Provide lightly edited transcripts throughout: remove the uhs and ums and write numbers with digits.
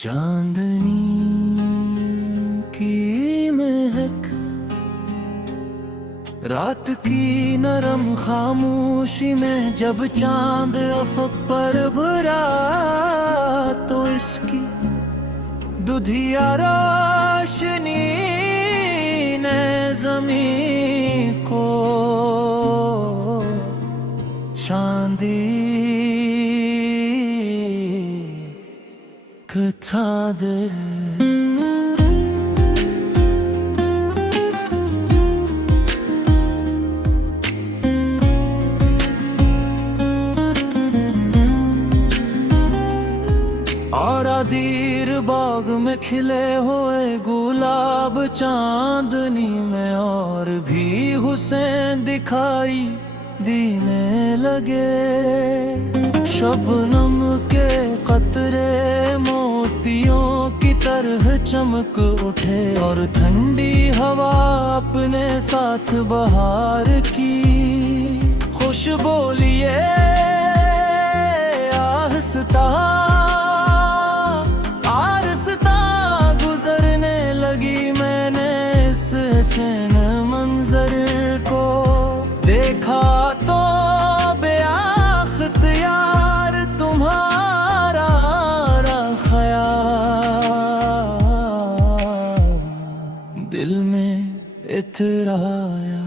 चांदनी की महक, रात की नरम खामोशी में जब चांद अफक पर भरा तो इसकी दुधिया रोशनी ने ज़मीं को चांदी था दे। और आदीर बाग में खिले हुए गुलाब चांदनी में और भी हुसैन दिखाई देने लगे। शबनम के कतरे मोतियों की तरह चमक उठे और ठंडी हवा अपने साथ बहार की खुशबू लिए आहिस्ता आहिस्ता गुजरने लगी। मैंने इस हसीन मंजर को देखा तो बेअख्तियार तुम्हारा ख्याल दिल में इतराया।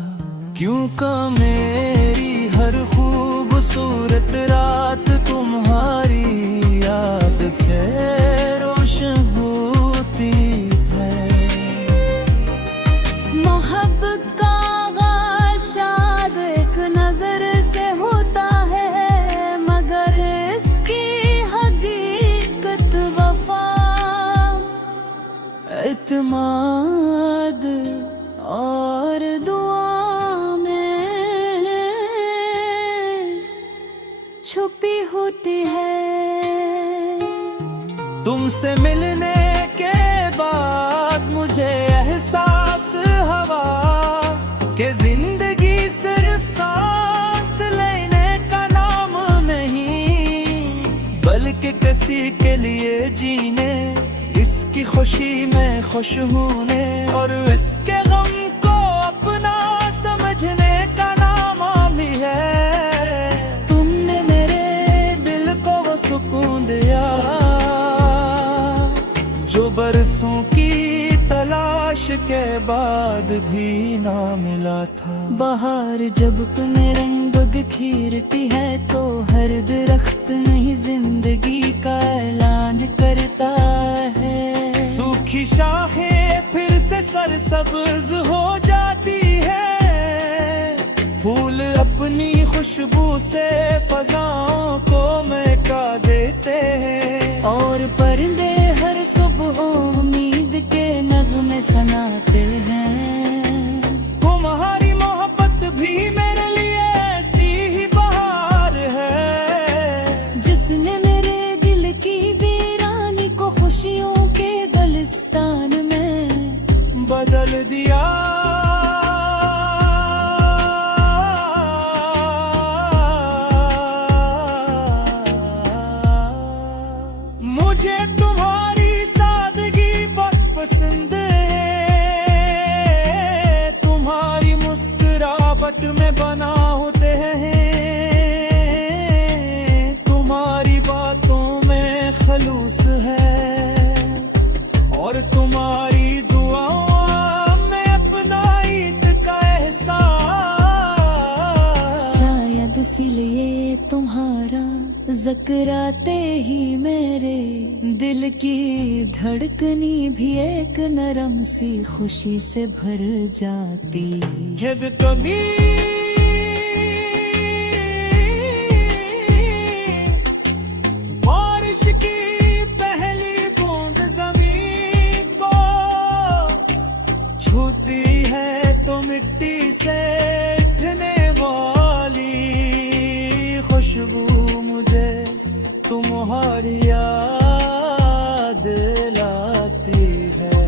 क्यों का मेरी हर खूबसूरत रात तुम्हारी याद से रोशन होती है। मोहब्बत का आगाज़ शायद एक नजर से होता है, मगर इसकी हकीकत वफा, एतमाद और दुआ में छुपी होती है। तुमसे मिलने के बाद मुझे एहसास हुआ कि जिंदगी सिर्फ सांस लेने का नाम नहीं, बल्कि किसी के लिए जीने, इसकी खुशी में खुश होने और इसके गम को अपना समझने का नाम भी है। तुमने मेरे दिल को वो सुकून दिया जो बरसों की तलाश के बाद भी ना मिला था। बाहर जब अपने रंग बिखेरती है तो हर दरख्त नहीं जिंदगी का ऐलान करता है। सूखी शाखें फिर से सरसब्ज हो जाती है, फूल अपनी खुशबू से फजाओं को महका देते हैं और परिंदे हर सुबह उम्मीद के नगमे सुनाते हैं। तुम्हारी मोहब्बत भी मेरे लिए ऐसी ही बहार है, जिसने मेरे दिल की वीरानी को खुशियों के गुलिस्तान में बदल दिया। मुझे तुम्हारी सादगी बहुत पसंद है, तुम्हारी मुस्कुराहट में बना होते हैं, तुम्हारी बातों में खलूस है और तुम्हारी दुआओं में अपना ईद का एहसास। शायद इसीलिए तुम्हारा जिक्र आते ही मेरे दिल की धड़कनी भी एक नरम सी खुशी से भर जाती। यद कभी बारिश की पहली बूंद जमीन को छूती है तो मिट्टी से उठने वाली खुशबू मुझे तुम्हारी याद लाती है।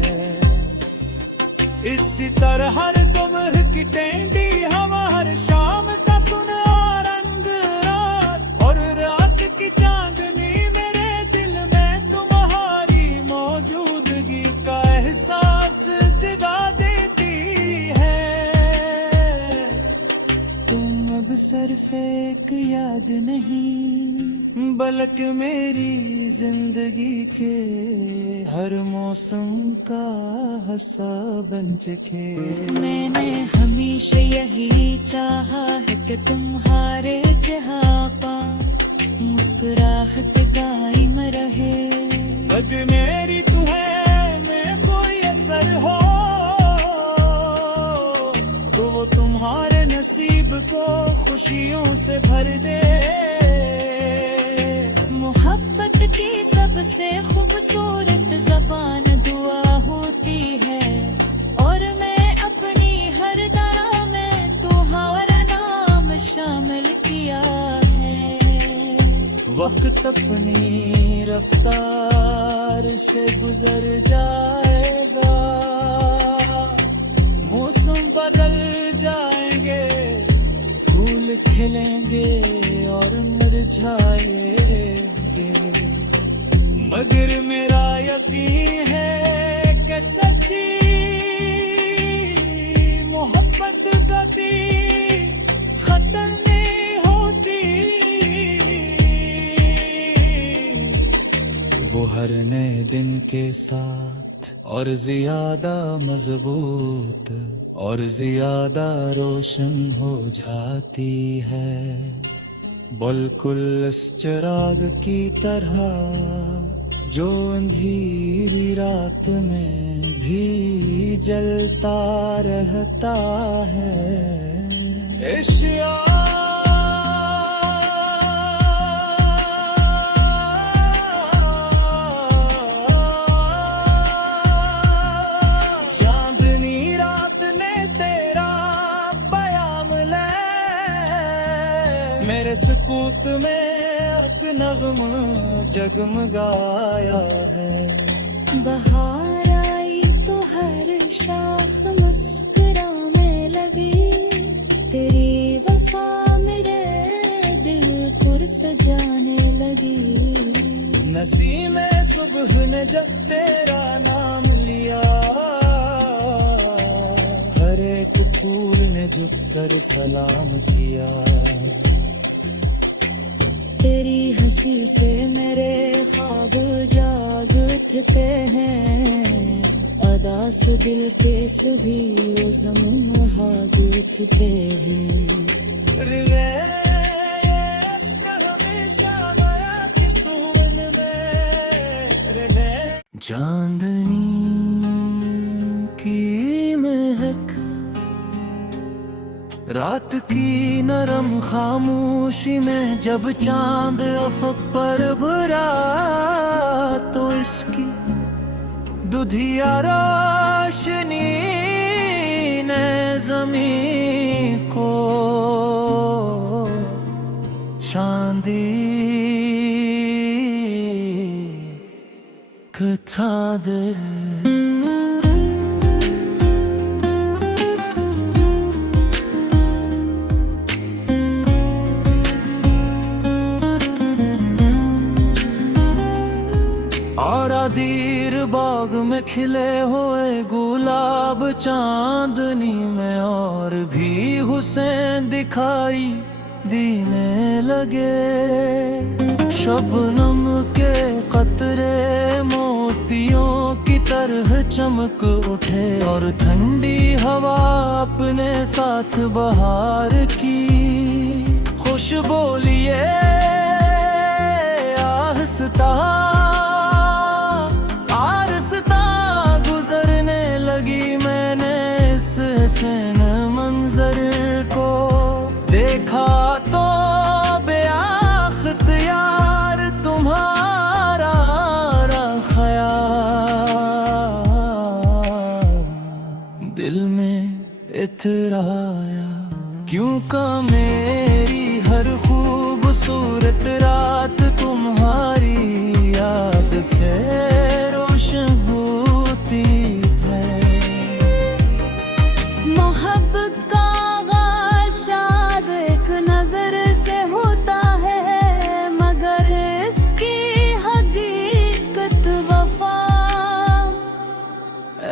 इसी तरह हर सुबह की टेंडी हवा, हर शाम का सुनहरा रंग रात और रात की चांदनी मेरे दिल में तुम्हारी सिर्फ एक याद नहीं, बल्कि मेरी जिंदगी के हर मौसम का हिस्सा बन चुके। मैंने हमेशा यही चाहा है कि तुम्हारे जहाँ पार मुस्कुराहट कायम रहे। हद मेरी तू है, मैं कोई असर हो तो वो तुम्हारे नसीब को खुशियों से भर दे। मोहब्बत की सबसे खूबसूरत ज़बान दुआ होती है, और मैं अपनी हर तरह में तुम्हारा नाम शामिल किया है। वक्त अपनी रफ्तार से गुजर जाएगा, मौसम बदल जाएंगे, फूल खिलेंगे और मुरझाएंगे, मगर मेरा यकीन है कि सच्ची मोहब्बत कभी खत्म नहीं होती। वो हर नए दिन के साथ और ज्यादा मजबूत और ज्यादा रोशन हो जाती है, बिल्कुल इस चिराग की तरह जो अंधेरी रात में भी जलता रहता है। इश्क मेरे सुकूत में एक नगमा जगमगाया है। बहार आई तो हर शाख मुस्कुराने लगी, तेरी वफा मेरे दिल को सजाने लगी। नसीमे सुबह ने जब तेरा नाम लिया, हर एक फूल ने झुककर सलाम किया। तेरी हंसी से मेरे ख्वाब जाग उठते हैं, अदा से दिल के सभी ज़म भाग उठते हैं। चांदनी की महक, रात की नरम खामोशी में जब चांद अफक पर भरा, तो इसकी दुधिया रोशनी ने ज़मीं को चांदी खा दे। और अदीर बाग में खिले हुए गुलाब चांदनी में और भी हुसैन दिखाई देने लगे। शबनम के कतरे मोतियों की तरह चमक उठे, और ठंडी हवा अपने साथ बहार की खुशबू लिए आहिस्ता हसीन मंजर को देखा तो बेअख्तियार तुम्हारा ख्याल दिल में इतराया। क्यों का मेरी हर खूबसूरत रात तुम्हारी याद से रोशन होती है। मोहब्बत का आगाज़ शायद एक नजर से होता है, मगर इसकी हकीकत वफा,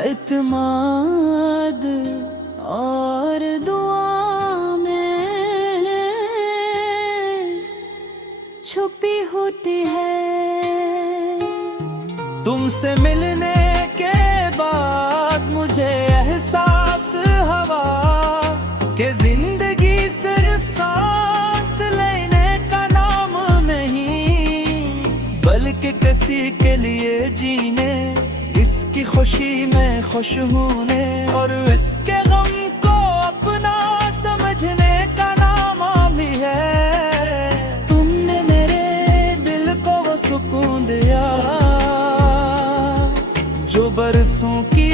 एतमाद और दुआ में तुमसे मिलने के बाद मुझे एहसास हुआ कि जिंदगी सिर्फ सांस लेने का नाम नहीं, बल्कि किसी के लिए जीने, इसकी खुशी में खुश होने और इसके गम को अपना समझने का नाम भी है। तुमने मेरे दिल को वो सुकून दिया जो बरसों की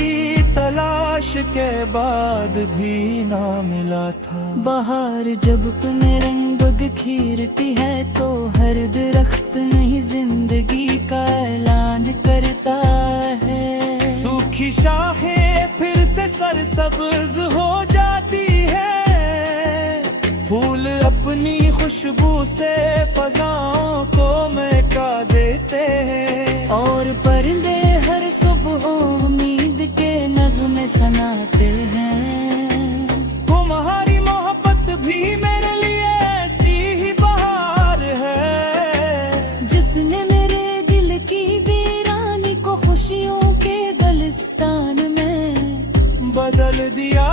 तलाश के बाद भी ना मिला था। बाहर जब अपने रंग बिखेरती है तो हर दरख्त नहीं जिंदगी का ऐलान करता है। सूखी शाखें फिर से सरसब्ज हो जाती है, फूल अपनी खुशबू से फजाओं को महका देते हैं और परिंदे हर सुबह उम्मीद के नगमे सुनाते हैं। तुम्हारी मोहब्बत भी मेरे लिए ऐसी ही बहार है जिसने मेरे दिल की वीरानी को खुशियों के गुलिस्तान में बदल दिया।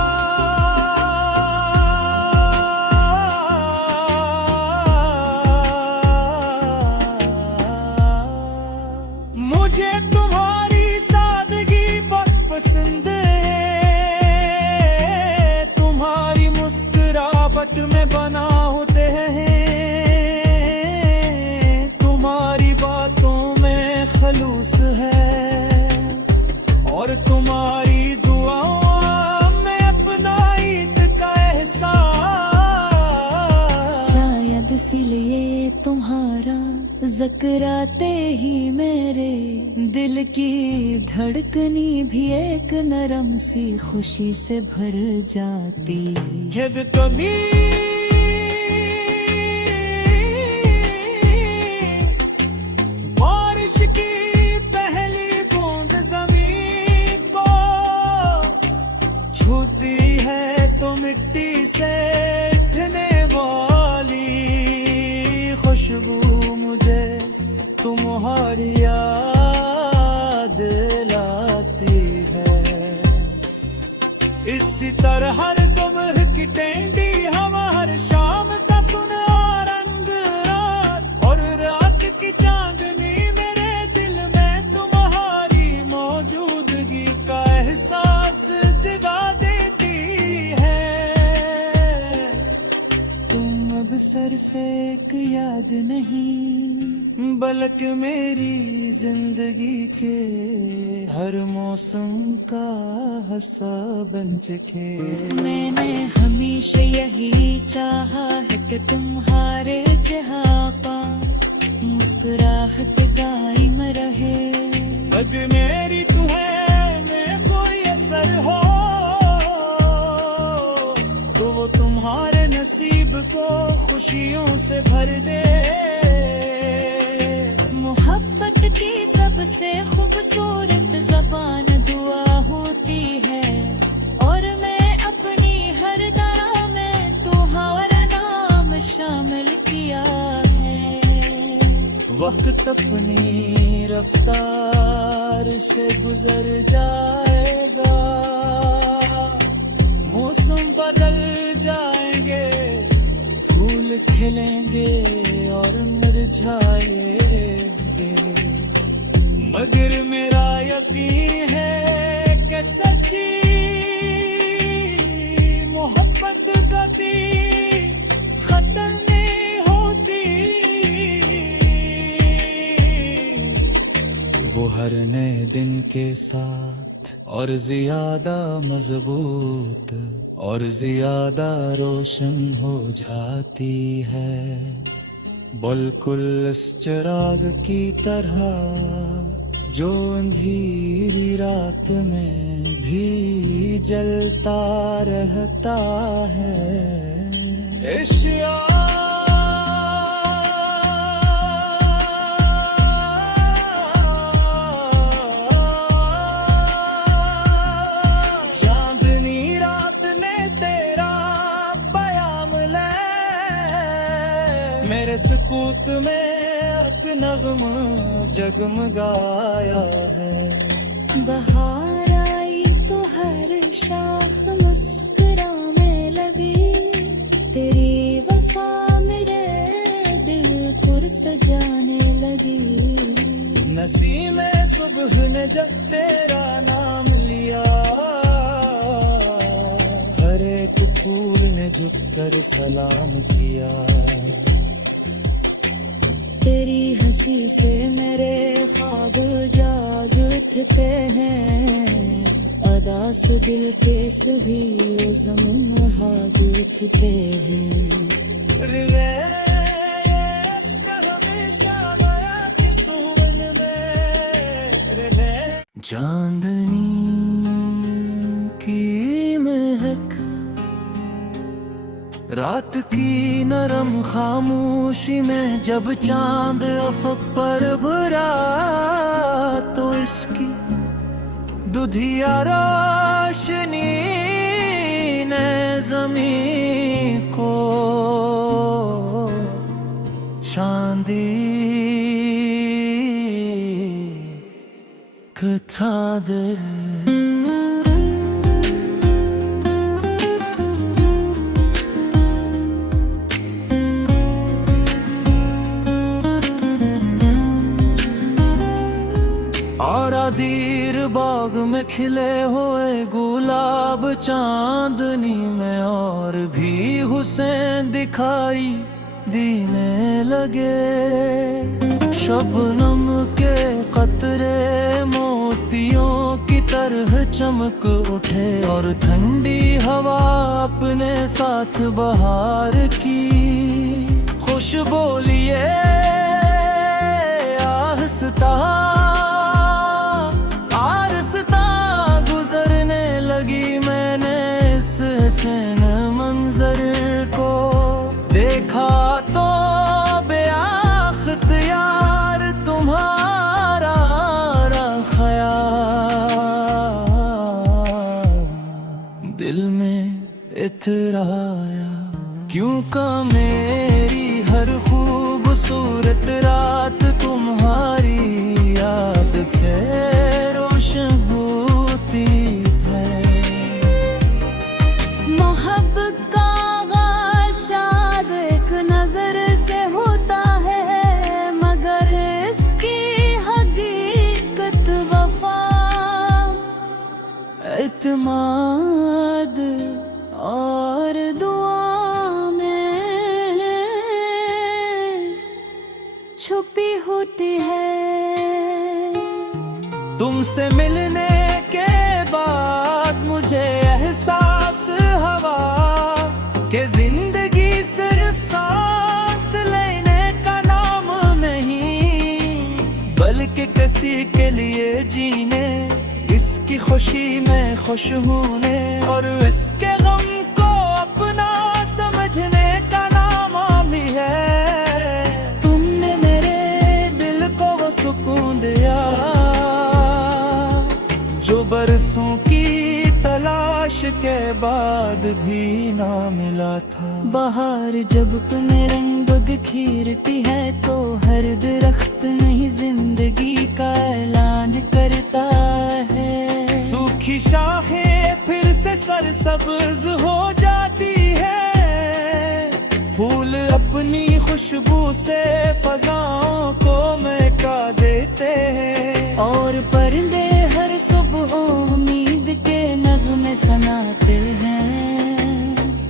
मुझे तुम्हारी सादगी बहुत पसंद है, तुम्हारी मुस्कुराहट में बना होते हैं, तुम्हारी बातों में खलूस है और तुम्हारी दुआओं में अपना ईद का एहसास। शायद इसीलिए तुम्हारा जिक्र आते ही मेरे दिल की धड़कनी भी एक नरम सी खुशी से भर जाती। यद कभी बारिश की पहली बूंद जमीन को छूती है तो मिट्टी से उठने वाली खुशबू मुझे तुम्हारी याद लाती है। इसी तरह हर सुबह की टेंडी हवा, हर शाम का सुनहरा रंग रात और रात की चांदनी मेरे दिल में तुम्हारी मौजूदगी का एहसास जगा देती है। तुम अब सिर्फ एक याद नहीं बल्कि मेरी जिंदगी के हर मौसम का हिस्सा बन चुके। मैंने हमेशा यही चाहा है कि तुम्हारे जहाँ पर मुस्कुराहट कायम रहे। अग मेरी तू है में कोई असर हो तो वो तुम्हारे नसीब को खुशियों से भर दे। मोहब्बत की सबसे खूबसूरत ज़बान दुआ होती है और मैं अपनी हर दरा में तुम्हारा नाम शामिल किया है। वक्त अपनी रफ्तार से गुजर जाएगा, मौसम बदल जाएंगे, फूल खिलेंगे और मुरझाएंगे, मगर मेरा यकीन है कि सच्ची मोहब्बत कभी खत्म नहीं होती। वो हर नए दिन के साथ और ज्यादा मजबूत और ज्यादा रोशन हो जाती है, बिल्कुल इस चिराग की तरह जो अंधेरी रात में भी जलता रहता है। इश्क़ चांदनी रात ने तेरा प्याम ले मेरे सुकूत में नगमा जगमगाया है। बहार आई तो हर शाख मुस्कुराने लगी, तेरी वफा मेरे दिल को सजाने लगी। नसीमे सुबह ने जब तेरा नाम लिया, हर एक फूल ने झुककर सलाम किया। तेरी हंसी से मेरे ख्वाब जाग उठते हैं, अदा से दिल के सभी ज़म भाग उठते हैं। रिवेश हमेशा माया की सुवन में रहे। चांदनी की महक, रात की नरम खामोशी में जब चांद अफक पर भरा, तो इसकी दुधिया रोशनी ने ज़मीं को चांदी खा दे। और आदीर बाग में खिले हुए गुलाब चांदनी में और भी हुसैन दिखाई देने लगे। शबनम के कतरे मोतियों की तरह चमक उठे, और ठंडी हवा अपने साथ बहार की खुशबू लिए आहिस्ता हसीन मंजर को देखा तो बेअख्तियार तुम्हारा ख्याल दिल में इतराया। क्यों का मेरी हर खूबसूरत रात तुम्हारी याद से रोशन होती है। मोहब्बत का आगाज़ शायद एक नजर से होता है, मगर इसकी हकीकत वफा, एतमाद और दुआ में छुपी होती है। तुमसे मिलने के बाद मुझे एहसास हवा कि जिंदगी सिर्फ सांस लेने का नाम नहीं, बल्कि किसी के लिए जीने, इसकी खुशी में खुश होने और इसके गम को अपना समझने का नाम भी है। तुमने मेरे दिल को वो सुकून दिया जो बरसों की तलाश के बाद भी ना मिला था। बाहर जब अपने रंग बिखेरती है तो हर दरख्त नहीं जिंदगी का ऐलान करता है। सूखी शाखें फिर से सरसब्ज हो जाती है, फूल अपनी खुशबू से फजाओं को महका देते हैं, और परिंदे हर सुबह उम्मीद के नगमे सुनाते हैं।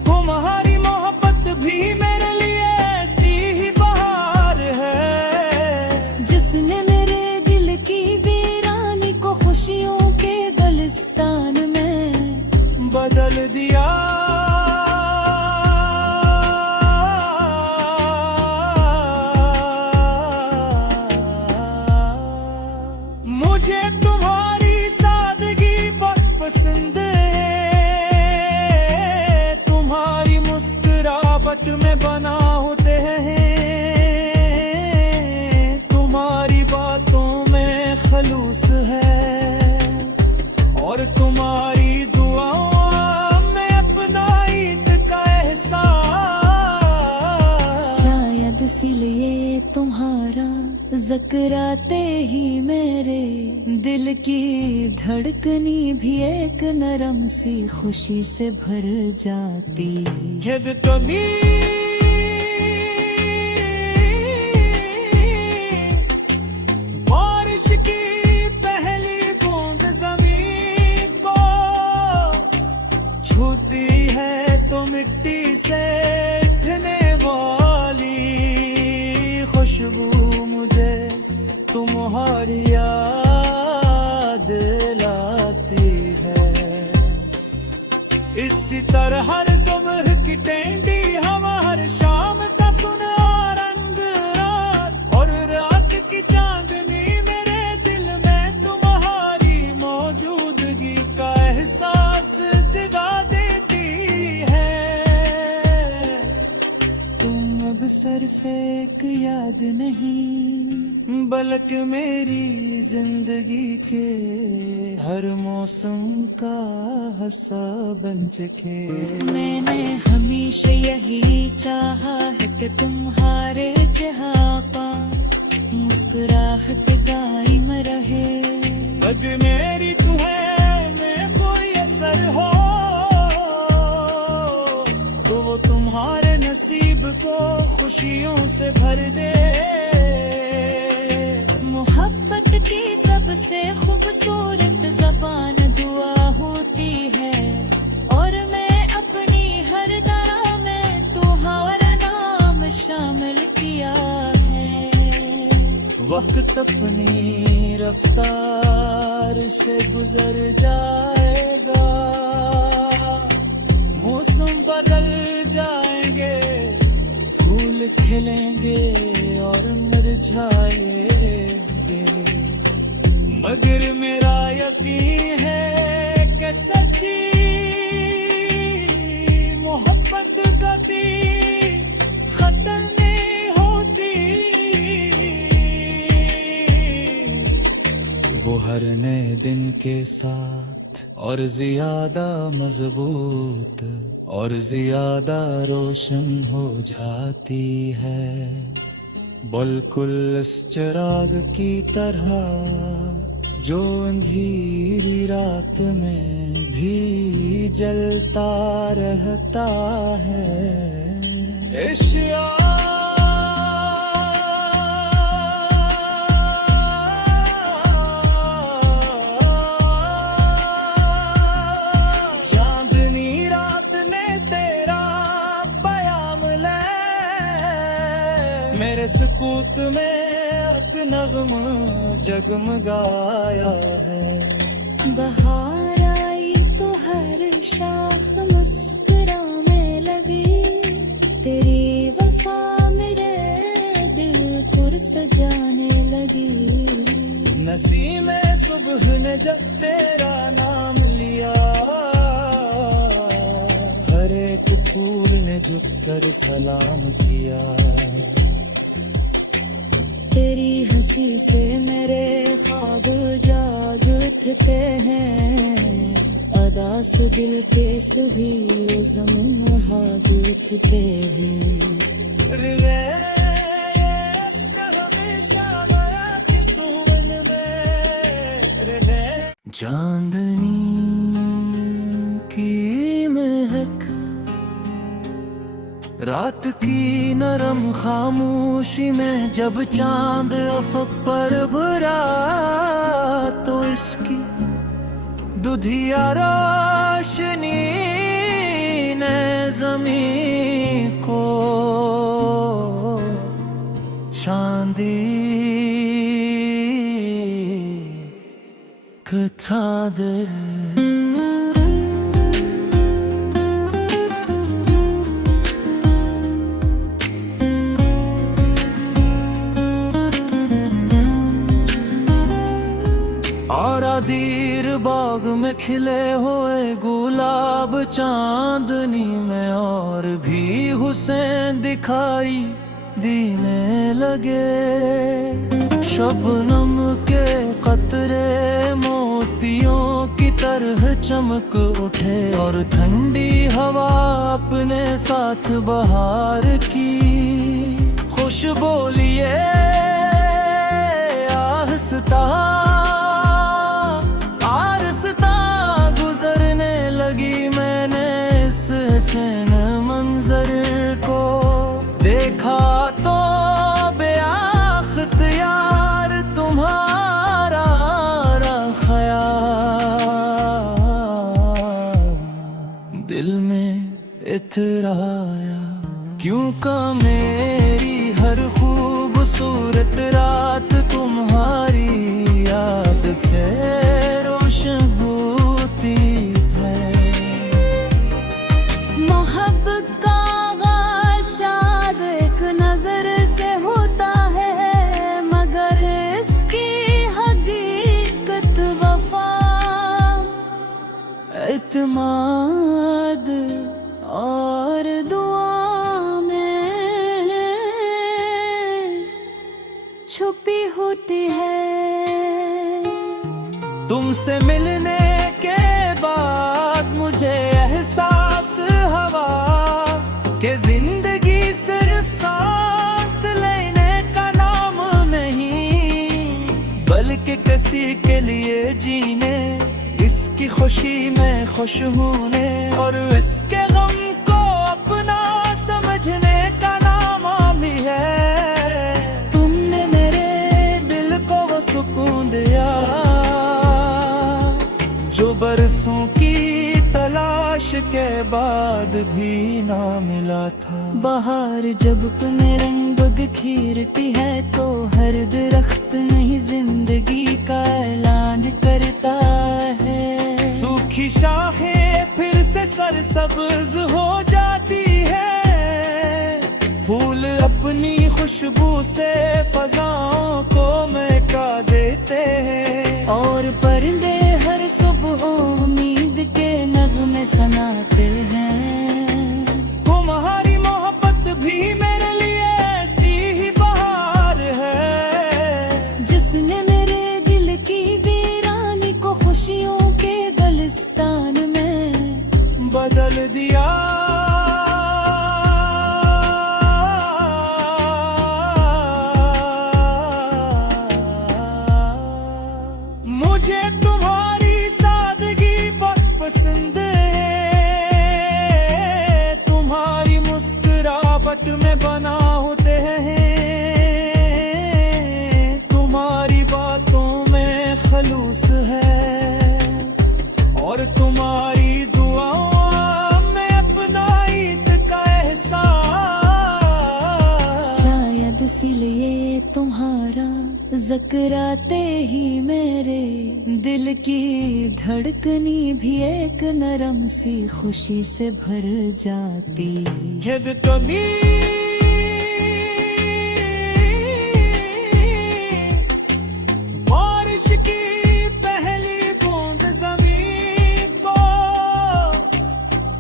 तुम्हारी मोहब्बत भी मेरे लिए ऐसी ही बहार है, जिसने मेरे दिल की वीरानी को खुशियों के गुलिस्तान में बदल दिया। मुझे तुम्हारी सादगी बहुत पसंद है, तुम्हारी मुस्कुराहट में बना होते हैं, तुम्हारी बातों में खलूस है, और तुम्हारी दुआओं में अपना ईद का एहसास। शायद इसीलिए तुम्हारा सकराते ही मेरे दिल की धड़कनी भी एक नरम सी खुशी से भर जाती। यदि कभी बारिश की पहली बूंद जमीन को छूती है तो मिट्टी से उठने वाली खुशबू मुझे तुम्हारी याद लाती है। इसी तरह हर सुबह की टेंडी हवा, हर शाम का सुनहरा रंग रात, और रात की चांदनी मेरे दिल में तुम्हारी मौजूदगी का एहसास जगा देती है। तुम अब सिर्फ एक याद नहीं बल्कि मेरी जिंदगी के हर मौसम का हंसा बन चुके। मैंने हमेशा यही चाहा है कि तुम्हारे जहाँ पार मुस्कुराहट कायम रहे। बद मेरी तू है मैं कोई असर हो तो वो तुम्हारे नसीब को खुशियों से भर दे। मोहब्बत की सबसे खूबसूरत ज़बान दुआ होती है, और मैं अपनी हर तरह में तुम्हारा नाम शामिल किया है। वक्त अपनी रफ्तार से गुजर जाएगा, मौसम बदल जाएंगे, फूल खिलेंगे और मुरझाएंगे, मगर मेरा यकीन है कि सच्ची मोहब्बत कभी खत्म नहीं होती। वो हर नए दिन के साथ और ज्यादा मजबूत और ज्यादा रोशन हो जाती है, बिल्कुल इस चिराग की तरह जो अंधेरी रात में भी जलता रहता है। चांदनी रात ने तेरा पयाम ले मेरे सुकूत में एक नगमा जगमगाया है। बहार आई तो हर शाख मुस्कुराने लगी, तेरी वफा मेरे दिल को सजाने लगी। नसीमे सुबह ने जब तेरा नाम लिया, हर एक फूल ने झुककर सलाम किया। तेरी हंसी से मेरे ख्वाब जाग उठते हैं, अदा से दिल के सभी ज़म भाग उठते हैं। चांदनी की महक, रात की नरम खामोशी में जब चांद अफक पर भरा, तो इसकी दुधिया रोशनी ने ज़मीं को चांदी कथा दे। और दीर बाग में खिले हुए गुलाब चांदनी में और भी हुसैन दिखाई देने लगे। शबनम के कतरे मोतियों की तरह चमक उठे, और ठंडी हवा अपने साथ बहार की खुशबू लिए आरसता आरसता गुजरने लगी। मैंने इस हसीन मंजर को देखा तो बेआख्त यार तुम्हारा ख्याल दिल में इतराया। क्यों का मेरी हर खूबसूरत रात तुम्हारी याद से रोशन होती है। मोहब्बत का आगाज़ शायद एक नजर से होता है, मगर इसकी हकीकत वफा एतमाद और दुआ में छुपी होती है। तुमसे मिलने के बाद मुझे एहसास हुआ कि जिंदगी सिर्फ सांस लेने का नाम नहीं, बल्कि किसी के लिए जीने, इसकी खुशी में खुश होने और इसके गम को अपना समझने का नाम भी है। तुमने मेरे दिल को वो सुकून दिया जो बरसों की तलाश के बाद भी ना मिला था। बाहर जब अपने रंग बिखेरती है तो हर दरख्त नहीं जिंदगी का ऐलान करता है। सूखी शाखें फिर से सरसब्ज हो जाती है, फूल अपनी खुशबू से फजाओं को महका देते हैं, और परिंदे हर सुबह उम्मीद के नगमे सुनाते हैं। तुम्हारी मोहब्बत भी मेरे लिए ऐसी ही बहार है, जिसने मेरे दिल की वीरानी को खुशियों के गुलिस्तान में बदल दिया। मुझे तुम्हारी सादगी बहुत पसंद है, तुम्हारी मुस्कुराहट में बना होते हैं, तुम्हारी बातों में खलूस है और तुम्हारी दुआओं में अपना ईद का एहसास। शायद इसीलिए तुम्हारा जिक्र आते ही मेरे दिल की धड़कनी भी एक नरम सी खुशी से भर जाती। यद कभी बारिश की पहली बूंद जमीन को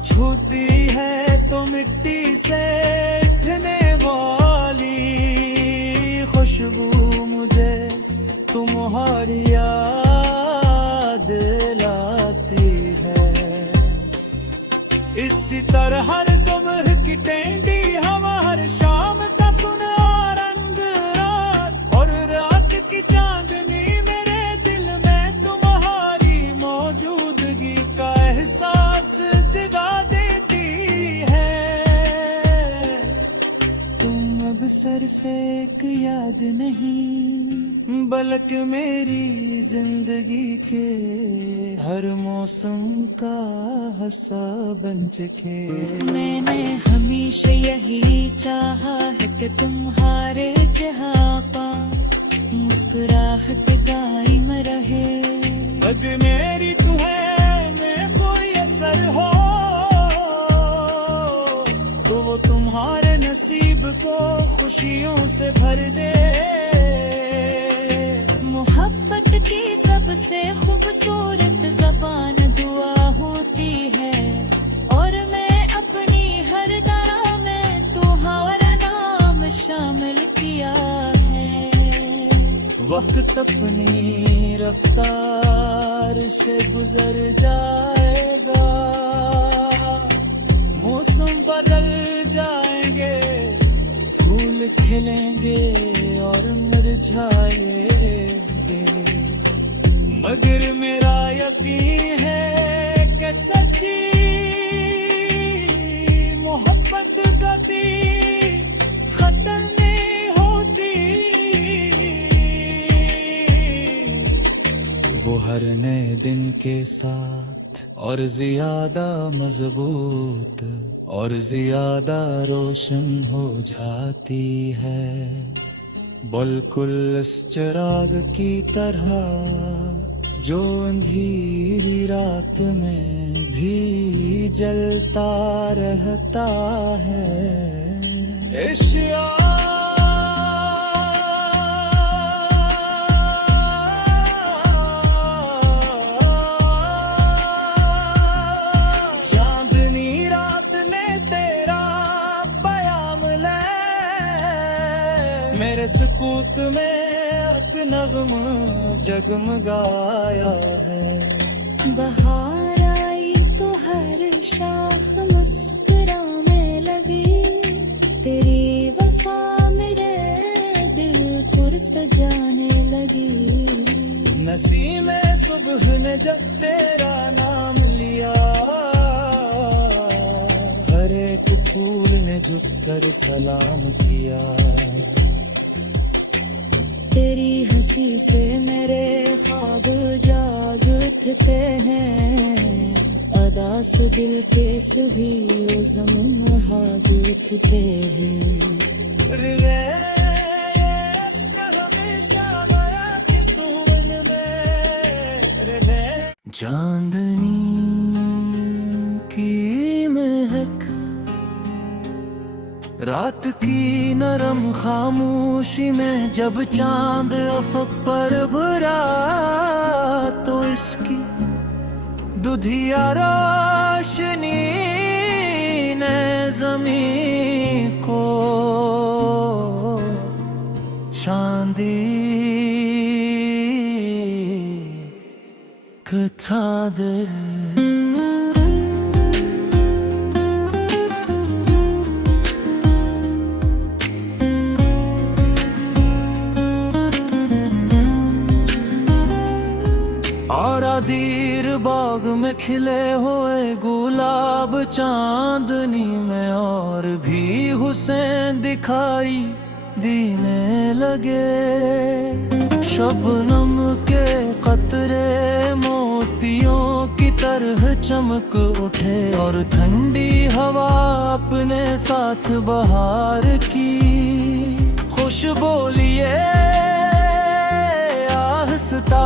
छूती है तो मिट्टी से उठने वाली खुशबू मुझे तुम्हारी याद लाती है। इसी तरह हर सुबह की टेंडी हवा, हर शाम का सुनहरा रंग रात और रात की चांदनी मेरे दिल में तुम्हारी मौजूदगी का एहसास जगा देती है। तुम अब सिर्फ एक याद नहीं, बल्कि मेरी जिंदगी के हर मौसम का हिस्सा बन चुके। मैंने हमेशा यही चाहा है कि तुम्हारे जहाँ पा मुस्कुराहट कायम रहे। अग मेरी तू है मैं कोई असर हो तो वो तुम्हारे नसीब को खुशियों से भर दे। मोहब्बत की सबसे खूबसूरत ज़बान दुआ होती है, और मैं अपनी हर तरह में तुम्हारा नाम शामिल किया है। वक्त अपनी रफ्तार से गुजर जाएगा, मौसम बदल जाएंगे, फूल खिलेंगे और मुरझाएंगे, फिर मेरा यकीन है कि सच्ची मोहब्बत कभी खत्म नहीं होती। वो हर नए दिन के साथ और ज्यादा मजबूत और ज्यादा रोशन हो जाती है, बिल्कुल इस चिराग की तरह जो अंधेरी रात में भी जलता रहता है। इश्क चांदनी रात ने तेरा पयाम ले मेरे सुकूत में एक नग़्मा जगमगाया है। बहार आई तो हर शाख मुस्कुराने लगी, तेरी वफा मेरे दिल को सजाने लगी। नसीमे सुबह ने जब तेरा नाम लिया, हर एक फूल ने झुककर सलाम किया। तेरी हंसी से मेरे ख्वाब जाग उठते हैं, अदा से दिल के सभी उज़्म भाग उठते हैं। चांदनी की महक, रात की नरम खामोशी में जब चांद अफक पर भरा, तो इसकी दुधिया रोशनी ने ज़मीं को चांदी था दे। और आदीर बाग में खिले हुए गुलाब चांदनी में और भी हुसैन दिखाई देने लगे। शबनम के कतरे मोतियों की तरह चमक उठे और ठंडी हवा अपने साथ बहार की खुशबू लिए आहिस्ता